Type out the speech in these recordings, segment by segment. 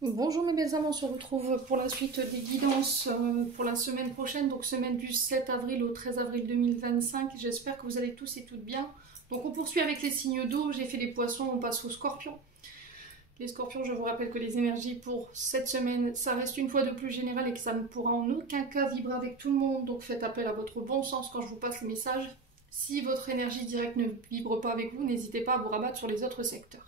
Bonjour mes belles âmes, on se retrouve pour la suite des guidances pour la semaine prochaine, donc semaine du 7 avril au 13 avril 2025. J'espère que vous allez tous et toutes bien. Donc on poursuit avec les signes d'eau, j'ai fait les poissons, on passe aux scorpions. Les scorpions, je vous rappelle que les énergies pour cette semaine, ça reste une fois de plus général et que ça ne pourra en aucun cas vibrer avec tout le monde. Donc faites appel à votre bon sens quand je vous passe les messages. Si votre énergie directe ne vibre pas avec vous, n'hésitez pas à vous rabattre sur les autres secteurs.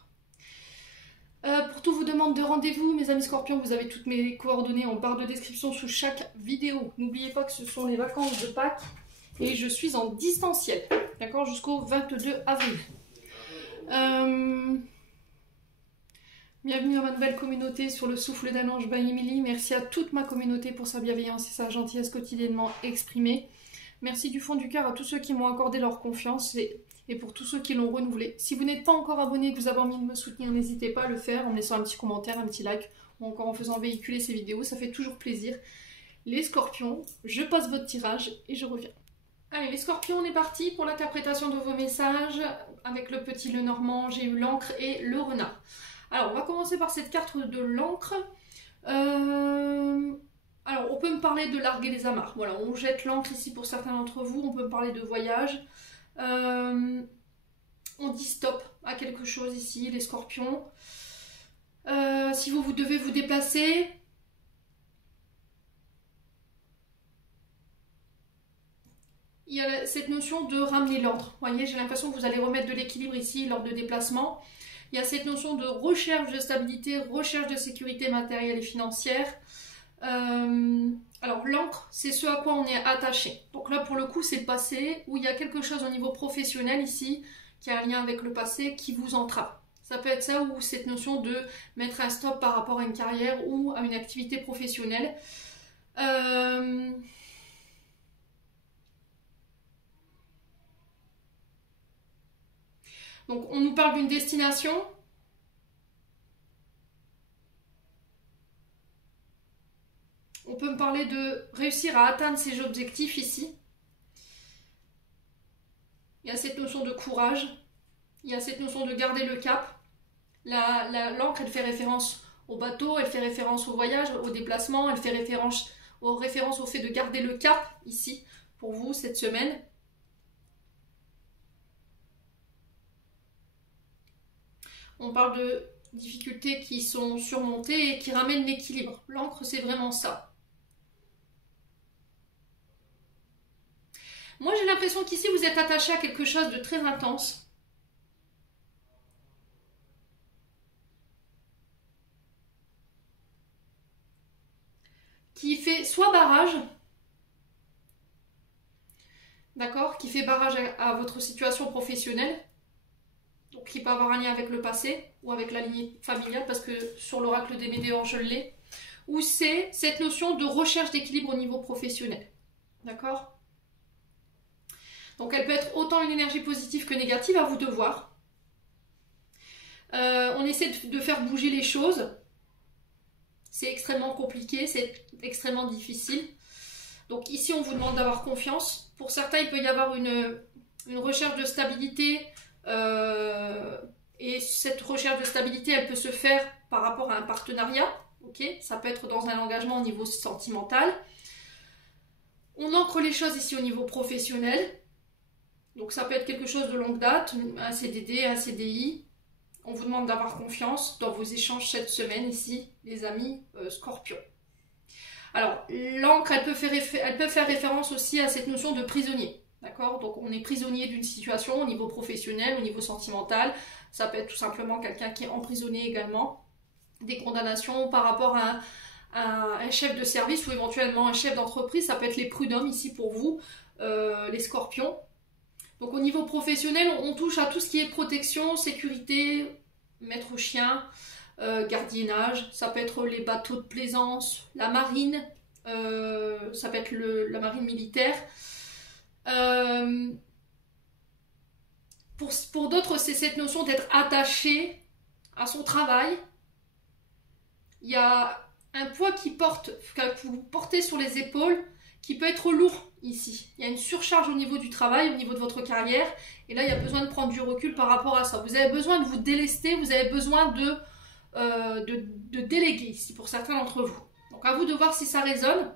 Pour tout vous demande de rendez-vous, mes amis scorpions, vous avez toutes mes coordonnées en barre de description sous chaque vidéo. N'oubliez pas que ce sont les vacances de Pâques et je suis en distanciel, d'accord, jusqu'au 22 avril. Bienvenue à ma nouvelle communauté sur le souffle d'un ange by Emily. Merci à toute ma communauté pour sa bienveillance et sa gentillesse quotidiennement exprimée. Merci du fond du cœur à tous ceux qui m'ont accordé leur confiance et pour tous ceux qui l'ont renouvelé. Si vous n'êtes pas encore abonné et que vous avez envie de me soutenir, n'hésitez pas à le faire en me laissant un petit commentaire, un petit like, ou encore en faisant véhiculer ces vidéos, ça fait toujours plaisir. Les scorpions, je passe votre tirage et je reviens. Allez les scorpions, on est parti pour l'interprétation de vos messages. Avec le petit Lenormand, j'ai eu l'encre et le renard. Alors on va commencer par cette carte de l'encre. Alors on peut me parler de larguer les amarres. Voilà, on jette l'encre ici pour certains d'entre vous, on peut me parler de voyage. On dit stop à quelque chose ici, les scorpions. Si vous devez vous déplacer, il y a cette notion de ramener l'ordre. Vous voyez, j'ai l'impression que vous allez remettre de l'équilibre ici lors de déplacement. Il y a cette notion de recherche de stabilité, recherche de sécurité matérielle et financière. Alors l'encre, c'est ce à quoi on est attaché. Donc là pour le coup c'est le passé, où il y a quelque chose au niveau professionnel ici, qui a un lien avec le passé, qui vous entrave. Ça peut être ça ou cette notion de mettre un stop par rapport à une carrière ou à une activité professionnelle. Donc on nous parle d'une destination. On peut me parler de réussir à atteindre ses objectifs ici. Il y a cette notion de courage. Il y a cette notion de garder le cap. L'encre, elle fait référence au bateau, elle fait référence au voyage, au déplacement, elle fait référence au fait de garder le cap ici pour vous cette semaine. On parle de difficultés qui sont surmontées et qui ramènent l'équilibre. L'encre, c'est vraiment ça. Moi, j'ai l'impression qu'ici, vous êtes attaché à quelque chose de très intense. Qui fait soit barrage, d'accord, qui fait barrage à votre situation professionnelle, donc qui peut avoir un lien avec le passé ou avec la lignée familiale, parce que sur l'oracle des Médéors, je l'ai, ou c'est cette notion de recherche d'équilibre au niveau professionnel, d'accord. Donc elle peut être autant une énergie positive que négative, à vous de voir. On essaie de faire bouger les choses. C'est extrêmement compliqué, c'est extrêmement difficile. Donc ici, on vous demande d'avoir confiance. Pour certains, il peut y avoir une recherche de stabilité. Et cette recherche de stabilité, elle peut se faire par rapport à un partenariat. Okay, ça peut être dans un engagement au niveau sentimental. On ancre les choses ici au niveau professionnel. Donc ça peut être quelque chose de longue date, un CDD, un CDI. On vous demande d'avoir confiance dans vos échanges cette semaine ici, les amis scorpions. Alors l'encre, elle peut faire référence aussi à cette notion de prisonnier. D'accord? Donc on est prisonnier d'une situation au niveau professionnel, au niveau sentimental. Ça peut être tout simplement quelqu'un qui est emprisonné également. Des condamnations par rapport à un chef de service ou éventuellement un chef d'entreprise. Ça peut être les prud'hommes ici pour vous, les scorpions. Donc au niveau professionnel, on touche à tout ce qui est protection, sécurité, maître chien, gardiennage. Ça peut être les bateaux de plaisance, la marine, ça peut être la marine militaire. Pour d'autres, c'est cette notion d'être attaché à son travail. Il y a un poids que vous portez sur les épaules qui peut être lourd ici. Il y a une surcharge au niveau du travail, au niveau de votre carrière, et là il y a besoin de prendre du recul par rapport à ça. Vous avez besoin de vous délester, vous avez besoin de de déléguer ici pour certains d'entre vous. Donc à vous de voir si ça résonne.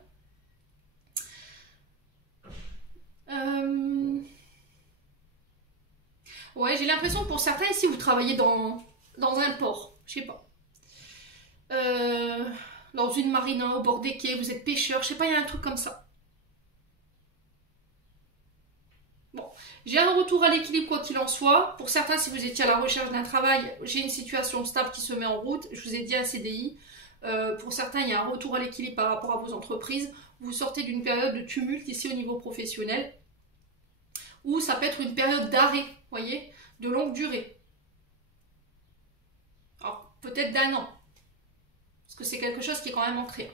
Ouais, j'ai l'impression que pour certains ici, vous travaillez dans un port, je sais pas. Dans une marina, au bord des quais, vous êtes pêcheur, je sais pas, il y a un truc comme ça. Bon, j'ai un retour à l'équilibre quoi qu'il en soit. Pour certains, si vous étiez à la recherche d'un travail, j'ai une situation stable qui se met en route. Je vous ai dit un CDI. Pour certains, il y a un retour à l'équilibre par rapport à vos entreprises. Vous sortez d'une période de tumulte ici au niveau professionnel. Ou ça peut être une période d'arrêt, voyez, de longue durée. Alors, peut-être d'1 an. Parce que c'est quelque chose qui est quand même ancré.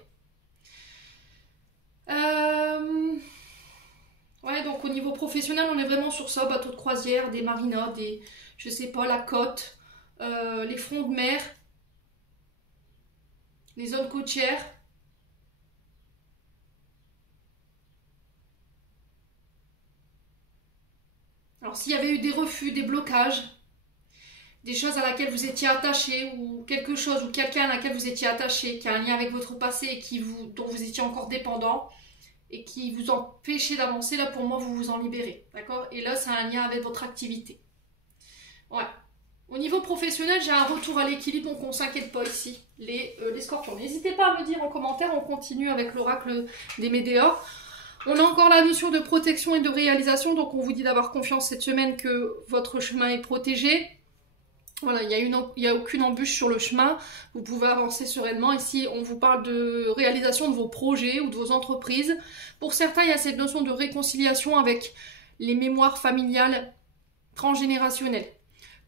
Ouais, donc au niveau professionnel, on est vraiment sur ça, bateau de croisière, des marinas, des, je sais pas, la côte, les fronts de mer, les zones côtières. Alors s'il y avait eu des refus, des blocages, des choses à laquelle vous étiez attaché, ou quelque chose, ou quelqu'un à laquelle vous étiez attaché, qui a un lien avec votre passé et dont vous étiez encore dépendant, et qui vous empêchait d'avancer, là pour moi vous vous en libérez, d'accord? Et là c'est un lien avec votre activité. Ouais. Au niveau professionnel, j'ai un retour à l'équilibre, donc on ne s'inquiète pas ici, les scorpions. N'hésitez pas à me dire en commentaire, on continue avec l'oracle des Médéors. On a encore la notion de protection et de réalisation, donc on vous dit d'avoir confiance cette semaine que votre chemin est protégé. Voilà, il n'y a aucune embûche sur le chemin, vous pouvez avancer sereinement. Ici, on vous parle de réalisation de vos projets ou de vos entreprises. Pour certains, il y a cette notion de réconciliation avec les mémoires familiales transgénérationnelles.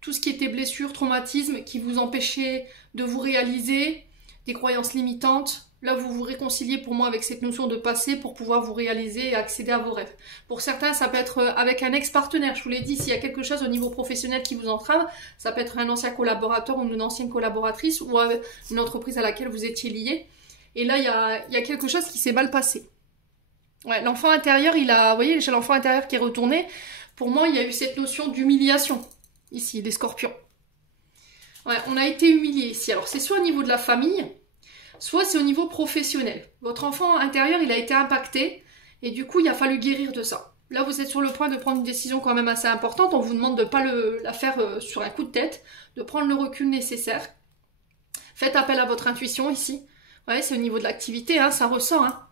Tout ce qui était blessure, traumatisme, qui vous empêchait de vous réaliser, des croyances limitantes. Là, vous vous réconciliez pour moi avec cette notion de passé pour pouvoir vous réaliser et accéder à vos rêves. Pour certains, ça peut être avec un ex-partenaire. Je vous l'ai dit, s'il y a quelque chose au niveau professionnel qui vous entrave, ça peut être un ancien collaborateur ou une ancienne collaboratrice ou une entreprise à laquelle vous étiez lié. Et là, il y a quelque chose qui s'est mal passé. Ouais, l'enfant intérieur, vous voyez, j'ai l'enfant intérieur qui est retourné. Pour moi, il y a eu cette notion d'humiliation, ici, des scorpions. Ouais, on a été humilié ici. Alors, c'est soit au niveau de la famille, soit c'est au niveau professionnel. Votre enfant intérieur, il a été impacté et du coup, il a fallu guérir de ça. Là, vous êtes sur le point de prendre une décision quand même assez importante. On vous demande de ne pas la faire sur un coup de tête, de prendre le recul nécessaire. Faites appel à votre intuition ici. Ouais, c'est au niveau de l'activité, hein, ça ressort. Hein.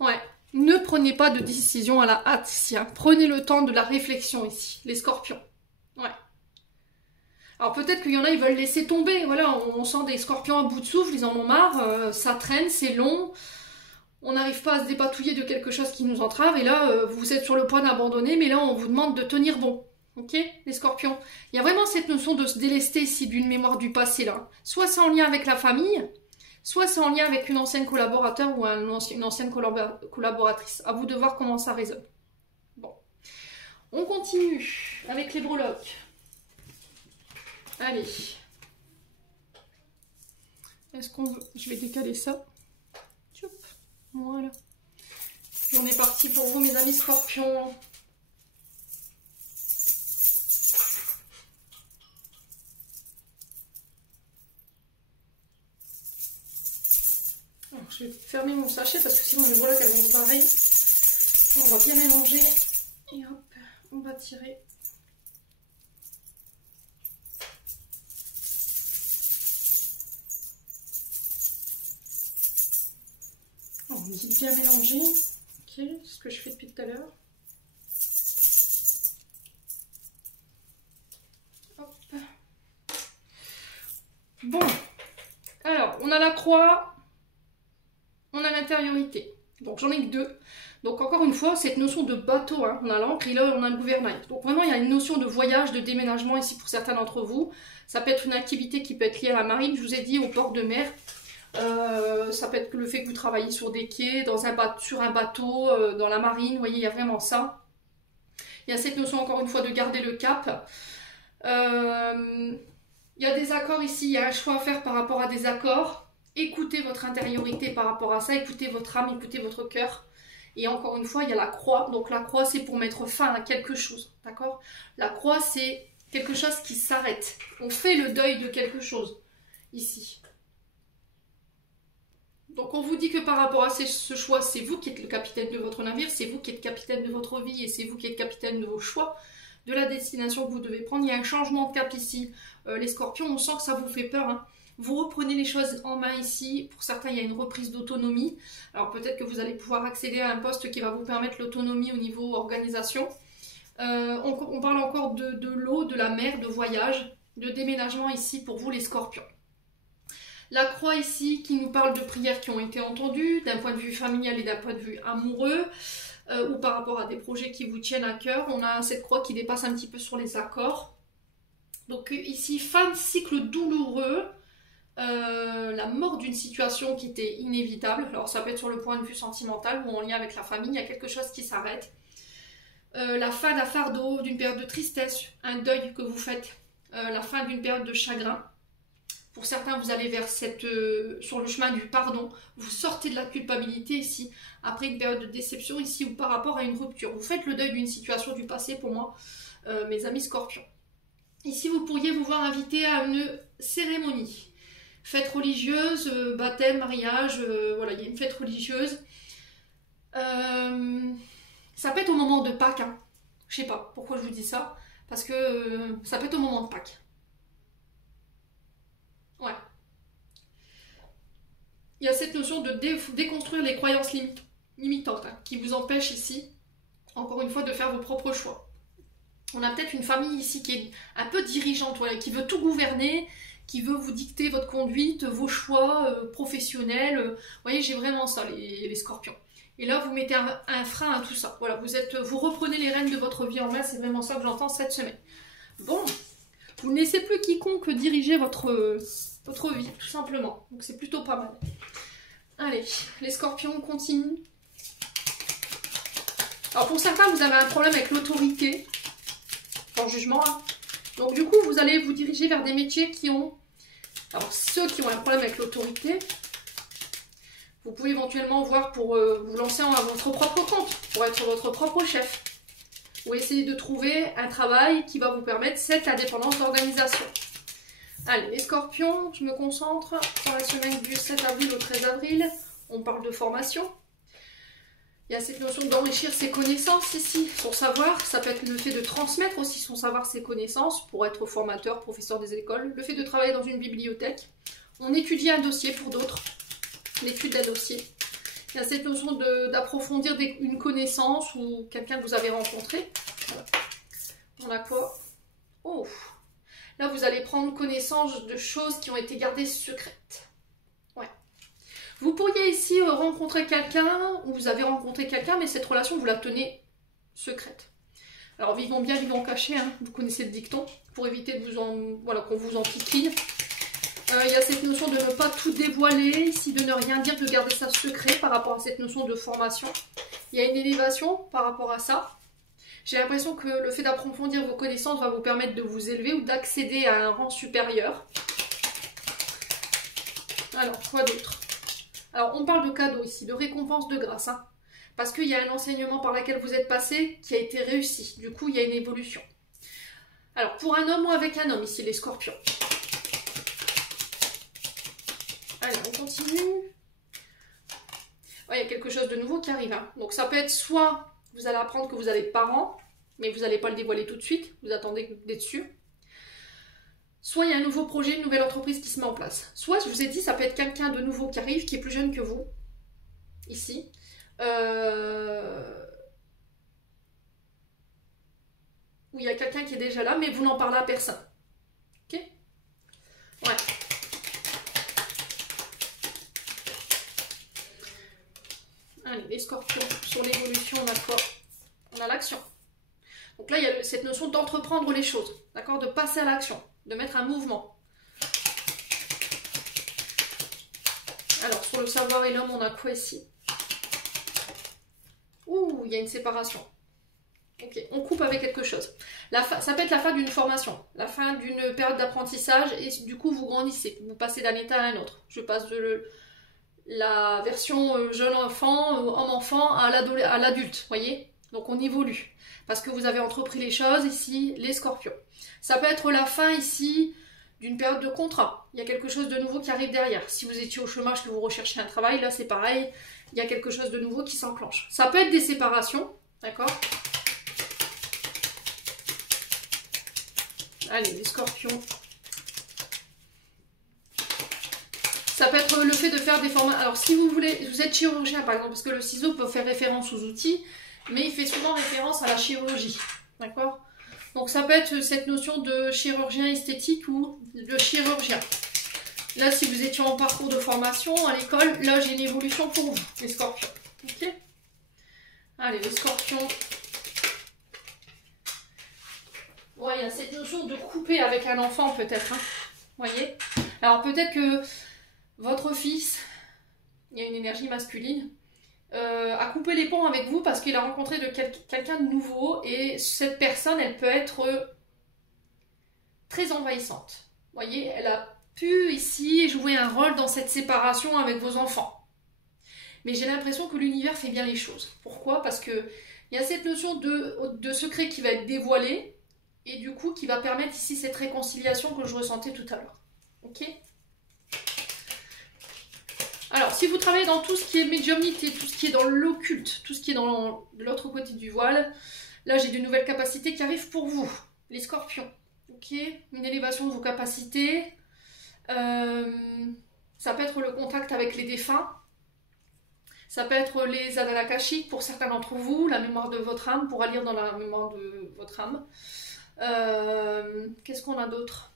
Ouais, ne prenez pas de décision à la hâte ici. Hein. Prenez le temps de la réflexion ici, les scorpions. Ouais. Alors peut-être qu'il y en a, ils veulent laisser tomber. Voilà, on sent des scorpions à bout de souffle, ils en ont marre, ça traîne, c'est long. On n'arrive pas à se dépatouiller de quelque chose qui nous entrave. Et là, vous êtes sur le point d'abandonner, mais là, on vous demande de tenir bon. Ok, les scorpions. Il y a vraiment cette notion de se délester ici d'une mémoire du passé, là. Soit c'est en lien avec la famille, soit c'est en lien avec une ancienne collaborateur ou une ancienne collaboratrice. À vous de voir comment ça résonne. Bon. On continue avec les breloques. Allez. Est-ce qu'on veut... Je vais décaler ça. Tchoup. Voilà. Et on est parti pour vous, mes amis scorpions. Alors, je vais fermer mon sachet parce que sinon les breloques elles vont se barrer. On va bien mélanger. Et hop, on va tirer. On dit bien mélanger, ok, c'est ce que je fais depuis tout à l'heure. Bon, alors on a la croix, on a l'intériorité, donc j'en ai que 2. Donc encore une fois, cette notion de bateau, hein, on a l'ancre et là on a le gouvernail. Donc vraiment il y a une notion de voyage, de déménagement ici pour certains d'entre vous. Ça peut être une activité qui peut être liée à la marine, je vous ai dit au port de mer. Ça peut être le fait que vous travaillez sur des quais, sur un bateau, dans la marine, vous voyez, il y a vraiment ça. Il y a cette notion encore une fois de garder le cap. Il y a des accords ici, il y a un choix à faire par rapport à des accords. Écoutez votre intériorité par rapport à ça, écoutez votre âme, écoutez votre cœur. Et encore une fois, il y a la croix. Donc la croix, c'est pour mettre fin à quelque chose, d'accord? La croix, c'est quelque chose qui s'arrête. On fait le deuil de quelque chose. ici. Donc on vous dit que par rapport à ce choix, c'est vous qui êtes le capitaine de votre navire, c'est vous qui êtes capitaine de votre vie et c'est vous qui êtes capitaine de vos choix, de la destination que vous devez prendre. Il y a un changement de cap ici. Les scorpions, on sent que ça vous fait peur, hein. Vous reprenez les choses en main ici. Pour certains, il y a une reprise d'autonomie. Alors peut-être que vous allez pouvoir accéder à un poste qui va vous permettre l'autonomie au niveau organisation. On parle encore de l'eau, de la mer, de voyage, de déménagement ici pour vous les scorpions. La croix ici qui nous parle de prières qui ont été entendues, d'un point de vue familial et d'un point de vue amoureux, ou par rapport à des projets qui vous tiennent à cœur. On a cette croix qui dépasse un petit peu sur les accords. Donc ici, fin de cycle douloureux, la mort d'une situation qui était inévitable. Alors ça peut être sur le point de vue sentimental ou en lien avec la famille, il y a quelque chose qui s'arrête. La fin d'un fardeau, d'une période de tristesse, un deuil que vous faites, la fin d'une période de chagrin. Pour certains, vous allez vers sur le chemin du pardon. Vous sortez de la culpabilité ici, après une période de déception ici, ou par rapport à une rupture. Vous faites le deuil d'une situation du passé pour moi, mes amis scorpions. Ici, vous pourriez vous voir invité à une cérémonie. Fête religieuse, baptême, mariage, voilà, il y a une fête religieuse. Ça peut être au moment de Pâques, hein. Je sais pas pourquoi je vous dis ça, parce que ça peut être au moment de Pâques. Ouais. Il y a cette notion de déconstruire les croyances limitantes, hein, qui vous empêchent ici, encore une fois, de faire vos propres choix. On a peut-être une famille ici qui est un peu dirigeante, voilà, qui veut tout gouverner, qui veut vous dicter votre conduite, vos choix professionnels. Vous voyez, j'ai vraiment ça, les scorpions. Et là, vous mettez un frein à tout ça. Voilà, vous reprenez les rênes de votre vie en main, c'est vraiment ça que j'entends cette semaine. Bon, vous ne laissez plus quiconque diriger votre vie, tout simplement. Donc c'est plutôt pas mal. Allez, les scorpions, on continue. Alors pour certains, vous avez un problème avec l'autorité, en jugement, hein. Donc du coup, vous allez vous diriger vers des métiers qui ont... Alors ceux qui ont un problème avec l'autorité, vous pouvez éventuellement voir pour vous lancer à votre propre compte, pour être votre propre chef. Ou essayer de trouver un travail qui va vous permettre cette indépendance d'organisation. Allez, les scorpions, je me concentre sur la semaine du 7 avril au 13 avril. On parle de formation. Il y a cette notion d'enrichir ses connaissances ici, son savoir. Ça peut être le fait de transmettre aussi son savoir, ses connaissances, pour être formateur, professeur des écoles. Le fait de travailler dans une bibliothèque. On étudie un dossier pour d'autres. L'étude d'un dossier. Il y a cette notion d'approfondir une connaissance ou quelqu'un que vous avez rencontré. Voilà. On a quoi? Oh! Là, vous allez prendre connaissance de choses qui ont été gardées secrètes. Ouais. Vous pourriez ici rencontrer quelqu'un, ou vous avez rencontré quelqu'un, mais cette relation, vous la tenez secrète. Alors, vivons bien, vivons cachés, hein. Vous connaissez le dicton, pour éviter de qu'on vous enquiquine. Il y a cette notion de ne pas tout dévoiler, ici de ne rien dire, de garder ça secret par rapport à cette notion de formation. Il y a une élévation par rapport à ça. J'ai l'impression que le fait d'approfondir vos connaissances va vous permettre de vous élever ou d'accéder à un rang supérieur. Alors, quoi d'autre? Alors, on parle de cadeaux ici, de récompense de grâce, hein, parce qu'il y a un enseignement par lequel vous êtes passé qui a été réussi. Du coup, il y a une évolution. Alors, pour un homme ou avec un homme, ici, les scorpions. Allez, on continue. Ouais, il y a quelque chose de nouveau qui arrive, hein. Donc, ça peut être soit... Vous allez apprendre que vous avez des parents, mais vous n'allez pas le dévoiler tout de suite. Vous attendez d'être sûr. Soit il y a un nouveau projet, une nouvelle entreprise qui se met en place. Soit, je vous ai dit, ça peut être quelqu'un de nouveau qui arrive, qui est plus jeune que vous. Ici. Où il y a quelqu'un qui est déjà là, mais vous n'en parlez à personne. Ok? Ouais. Allez, les scorpions, sur l'évolution, on a quoi? On a l'action. Donc là, il y a cette notion d'entreprendre les choses, d'accord? De passer à l'action, de mettre un mouvement. Alors, sur le savoir et l'homme, on a quoi ici? Ouh, il y a une séparation. Ok, on coupe avec quelque chose. Ça peut être la fin d'une formation, la fin d'une période d'apprentissage, et du coup, vous grandissez, vous passez d'un état à un autre. Je passe de la version jeune enfant, homme-enfant, à l'adulte, voyez? Donc on évolue, parce que vous avez entrepris les choses ici, les scorpions. Ça peut être la fin ici d'une période de contrat. Il y a quelque chose de nouveau qui arrive derrière. Si vous étiez au chômage, que vous recherchez un travail, là c'est pareil, il y a quelque chose de nouveau qui s'enclenche. Ça peut être des séparations, d'accord? Allez, les scorpions. Ça peut être le fait de faire des formats. Alors, si vous voulez, vous êtes chirurgien par exemple, parce que le ciseau peut faire référence aux outils, mais il fait souvent référence à la chirurgie. D'accord? Donc, ça peut être cette notion de chirurgien esthétique ou de chirurgien. Là, si vous étiez en parcours de formation à l'école, là, j'ai une évolution pour vous, les scorpions. Ok? Allez, les scorpions. Ouais, il y a cette notion de couper avec un enfant, peut-être. Hein. Vous voyez? Alors, peut-être que votre fils, il y a une énergie masculine, a coupé les ponts avec vous parce qu'il a rencontré quelqu'un de nouveau et cette personne, elle peut être très envahissante. Vous voyez, elle a pu ici jouer un rôle dans cette séparation avec vos enfants. Mais j'ai l'impression que l'univers fait bien les choses. Pourquoi? Parce qu'il y a cette notion de secret qui va être dévoilé et du coup qui va permettre ici cette réconciliation que je ressentais tout à l'heure. Ok? Alors, si vous travaillez dans tout ce qui est médiumnité, tout ce qui est dans l'occulte, tout ce qui est dans l'autre côté du voile, là, j'ai de nouvelles capacités qui arrivent pour vous, les scorpions. Ok, une élévation de vos capacités. Ça peut être le contact avec les défunts. Ça peut être les annales akashiques pour certains d'entre vous, la mémoire de votre âme, pour lire dans la mémoire de votre âme. Qu'est-ce qu'on a d'autre?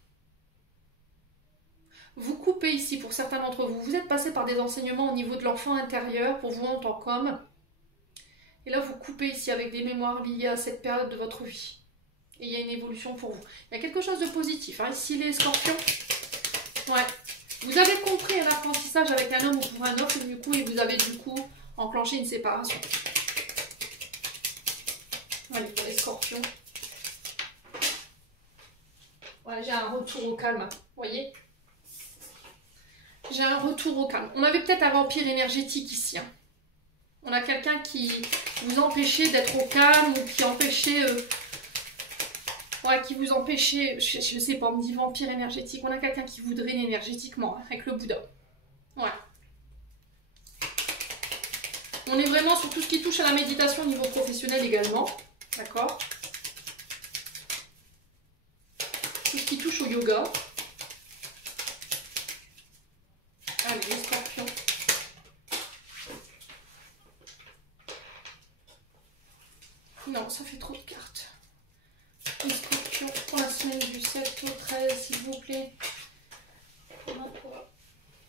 Vous coupez ici pour certains d'entre vous. Vous êtes passé par des enseignements au niveau de l'enfant intérieur pour vous en tant qu'homme. Et là, vous coupez ici avec des mémoires liées à cette période de votre vie. Et il y a une évolution pour vous. Il y a quelque chose de positif. Hein. Ici, les scorpions. Ouais. Vous avez compris un apprentissage avec un homme ou pour un autre, du coup, et vous avez du coup enclenché une séparation. Allez, pour les scorpions. Ouais, j'ai un retour au calme. Vous voyez ? J'ai un retour au calme. On avait peut-être un vampire énergétique ici. Hein. On a quelqu'un qui vous empêchait d'être au calme ou qui empêchait... ouais, qui vous empêchait... Je sais pas, on me dit vampire énergétique. On a quelqu'un qui vous draine énergétiquement hein, avec le Bouddha. Ouais. On est vraiment sur tout ce qui touche à la méditation au niveau professionnel également. D'accord ? Tout ce qui touche au yoga. Allez, les scorpions. Non, ça fait trop de cartes. Les scorpions pour la semaine du 7 au 13, s'il vous plaît.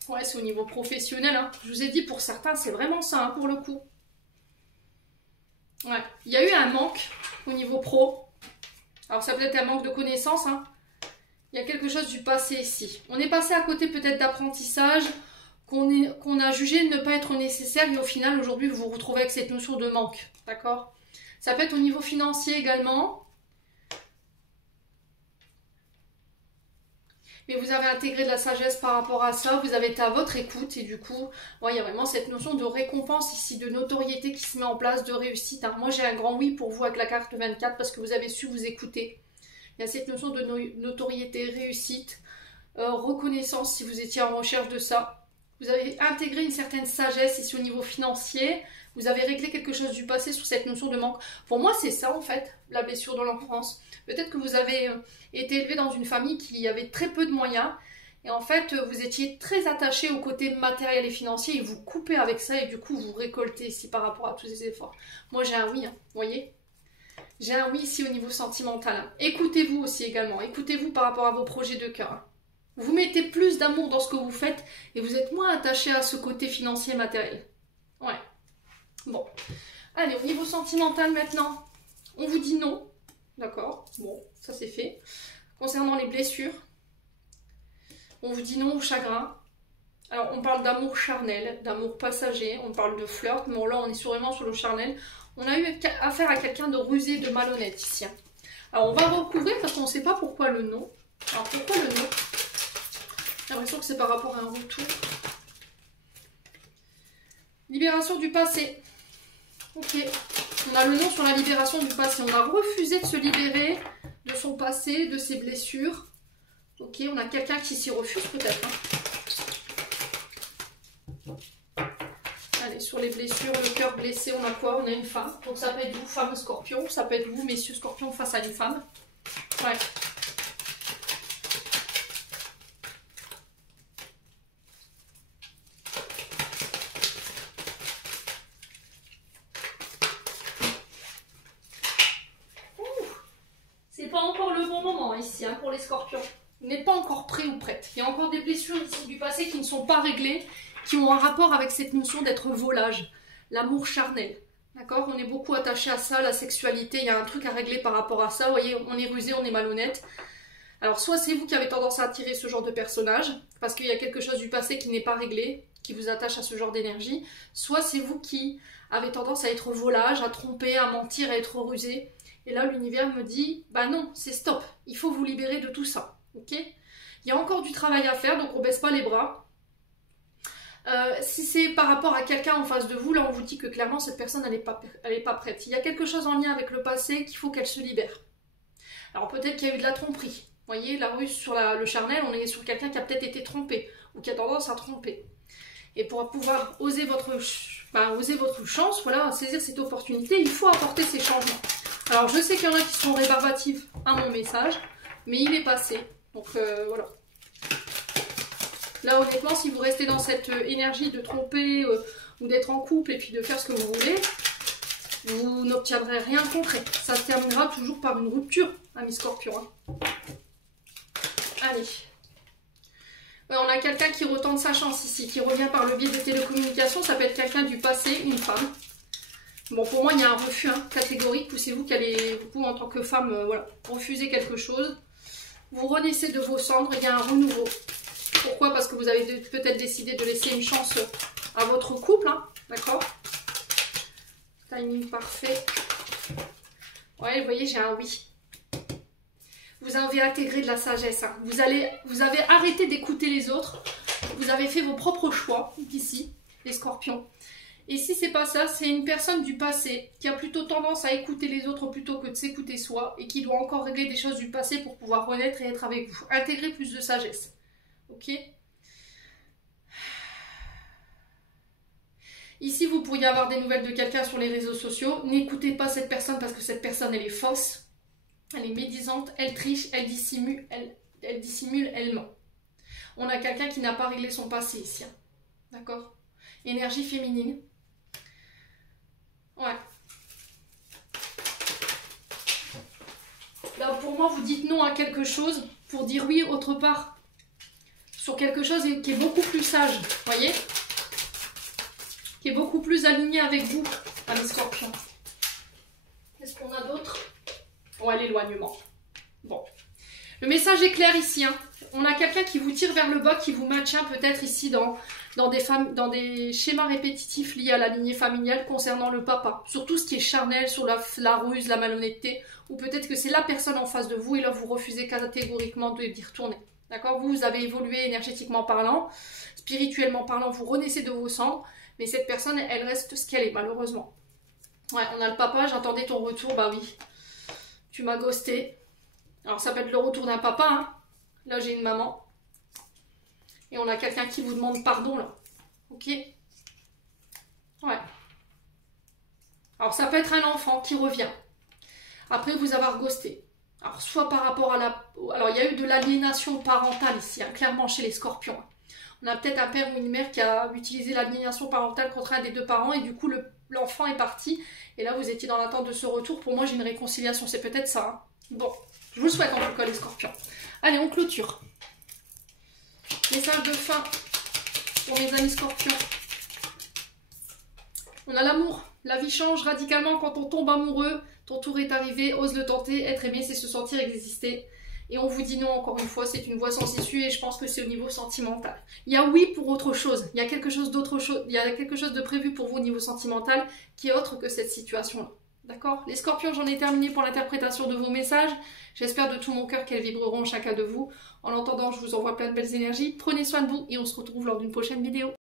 Ouais, c'est au niveau professionnel. Hein. Je vous ai dit, pour certains, c'est vraiment ça, hein, pour le coup. Ouais, il y a eu un manque au niveau pro. Alors, ça peut être un manque de connaissances. Hein. Il y a quelque chose du passé ici. On est passé à côté peut-être d'apprentissage qu'on a jugé ne pas être nécessaire. Et au final, aujourd'hui, vous vous retrouvez avec cette notion de manque. D'accord ? Ça peut être au niveau financier également. Mais vous avez intégré de la sagesse par rapport à ça. Vous avez été à votre écoute. Et du coup, ouais, il y a vraiment cette notion de récompense ici, de notoriété qui se met en place, de réussite. Hein. Moi, j'ai un grand oui pour vous avec la carte 24 parce que vous avez su vous écouter. Il y a cette notion de notoriété, réussite, reconnaissance si vous étiez en recherche de ça. Vous avez intégré une certaine sagesse ici au niveau financier. Vous avez réglé quelque chose du passé sur cette notion de manque. Pour moi, c'est ça en fait, la blessure de l'enfance. Peut-être que vous avez été élevé dans une famille qui avait très peu de moyens. Et en fait, vous étiez très attaché au côté matériel et financier. Et vous coupez avec ça et du coup, vous récoltez ici par rapport à tous ces efforts. Moi, j'ai un oui, hein, vous voyez ? J'ai un oui ici au niveau sentimental. Hein. Écoutez-vous aussi également. Écoutez-vous par rapport à vos projets de cœur. Hein. Vous mettez plus d'amour dans ce que vous faites et vous êtes moins attaché à ce côté financier matériel. Ouais. Bon. Allez, au niveau sentimental maintenant, on vous dit non. D'accord. Bon, ça c'est fait. Concernant les blessures, on vous dit non au chagrin. Alors, on parle d'amour charnel, d'amour passager, on parle de flirt, mais là, on est vraiment sur le charnel. On a eu affaire à quelqu'un de rusé, de malhonnête ici. Hein. Alors, on va recouvrir parce qu'on ne sait pas pourquoi le non. Alors, pourquoi le non? J'ai l'impression que c'est par rapport à un retour. Libération du passé. Ok. On a le non sur la libération du passé. On a refusé de se libérer de son passé, de ses blessures. Ok, on a quelqu'un qui s'y refuse peut-être. Hein. Allez, sur les blessures, le cœur blessé, on a quoi? On a une femme. Donc ça peut être vous, femme scorpion. Ça peut être vous, messieurs scorpions, face à une femme. Ouais. C'est pas encore le bon moment ici hein, pour les scorpions. Vous n'êtes pas encore prêt ou prête. Il y a encore des blessures ici du passé qui ne sont pas réglées, qui ont un rapport avec cette notion d'être volage, l'amour charnel. D'accord? On est beaucoup attaché à ça, la sexualité, il y a un truc à régler par rapport à ça. Vous voyez, on est rusé, on est malhonnête. Alors soit c'est vous qui avez tendance à attirer ce genre de personnage, parce qu'il y a quelque chose du passé qui n'est pas réglé, qui vous attache à ce genre d'énergie, soit c'est vous qui avez tendance à être volage, à tromper, à mentir, à être rusé. Et là, l'univers me dit, bah non, c'est stop, il faut vous libérer de tout ça, ok? Il y a encore du travail à faire, donc on baisse pas les bras. Si c'est par rapport à quelqu'un en face de vous, là on vous dit que clairement cette personne elle est pas prête. Il y a quelque chose en lien avec le passé qu'il faut qu'elle se libère. Alors peut-être qu'il y a eu de la tromperie. Vous voyez, la ruse sur le charnel, on est sur quelqu'un qui a peut-être été trompé ou qui a tendance à tromper. Et pour pouvoir oser votre chance, voilà, saisir cette opportunité, il faut apporter ces changements. Alors je sais qu'il y en a qui sont rébarbatifs à mon message, mais il est passé. Donc voilà. Là honnêtement, si vous restez dans cette énergie de tromper ou d'être en couple et puis de faire ce que vous voulez, vous n'obtiendrez rien de concret. Ça se terminera toujours par une rupture, amis scorpions. Hein. Allez. Ouais, on a quelqu'un qui retente sa chance ici, qui revient par le biais de télécommunications. Ça peut être quelqu'un du passé, une femme. Bon, pour moi, il y a un refus hein, catégorique. C'est vous qui allez, vous, en tant que femme, voilà, refuser quelque chose. Vous renaissez de vos cendres, il y a un renouveau. Pourquoi? Parce que vous avez peut-être décidé de laisser une chance à votre couple, hein, d'accord? Timing parfait. Ouais, vous voyez, j'ai un oui. Vous avez intégré de la sagesse. Hein. Vous avez arrêté d'écouter les autres. Vous avez fait vos propres choix, ici, les scorpions. Et si c'est pas ça, c'est une personne du passé qui a plutôt tendance à écouter les autres plutôt que de s'écouter soi et qui doit encore régler des choses du passé pour pouvoir renaître et être avec vous. Intégrer plus de sagesse. Ok? Ici, vous pourriez avoir des nouvelles de quelqu'un sur les réseaux sociaux. N'écoutez pas cette personne parce que cette personne, elle est fausse. Elle est médisante, elle triche, elle dissimule, elle ment. On a quelqu'un qui n'a pas réglé son passé ici. Hein. D'accord? Énergie féminine. Ouais. Là, pour moi, vous dites non à quelque chose pour dire oui autre part. Sur quelque chose qui est beaucoup plus sage. Vous voyez? Qui est beaucoup plus aligné avec vous, amis scorpions. Qu'est-ce qu'on a d'autre? Ouais, l'éloignement. Bon. Le message est clair ici. Hein. On a quelqu'un qui vous tire vers le bas, qui vous maintient peut-être ici dans des schémas répétitifs liés à la lignée familiale concernant le papa. Sur tout ce qui est charnel, sur la ruse, la malhonnêteté. Ou peut-être que c'est la personne en face de vous et là vous refusez catégoriquement d'y retourner. D'accord? Vous avez évolué énergétiquement parlant, spirituellement parlant, vous renaissez de vos cendres. Mais cette personne, elle reste ce qu'elle est, malheureusement. Ouais, on a le papa, j'attendais ton retour, bah oui. Tu m'as ghosté. Alors ça peut être le retour d'un papa, hein. Là j'ai une maman. Et on a quelqu'un qui vous demande pardon, là. Ok? Ouais. Alors ça peut être un enfant qui revient. Après vous avoir ghosté. Alors soit par rapport à la... Alors il y a eu de l'aliénation parentale ici, hein, clairement chez les scorpions. On a peut-être un père ou une mère qui a utilisé l'aliénation parentale contre un des deux parents et du coup l'enfant est parti. Et là vous étiez dans l'attente de ce retour. Pour moi j'ai une réconciliation, c'est peut-être ça. Hein. Bon, je vous le souhaite en tout cas les scorpions. Allez, on clôture. Message de fin pour mes amis scorpions. On a l'amour. La vie change radicalement quand on tombe amoureux. Ton tour est arrivé, ose le tenter. Être aimé, c'est se sentir exister. Et on vous dit non, encore une fois, c'est une voie sans issue et je pense que c'est au niveau sentimental. Il y a oui pour autre chose. Il y a quelque chose d'autre chose. Il y a quelque chose de prévu pour vous au niveau sentimental qui est autre que cette situation-là. D'accord? Les scorpions, j'en ai terminé pour l'interprétation de vos messages. J'espère de tout mon cœur qu'elles vibreront chacun de vous. En attendant, je vous envoie plein de belles énergies. Prenez soin de vous et on se retrouve lors d'une prochaine vidéo.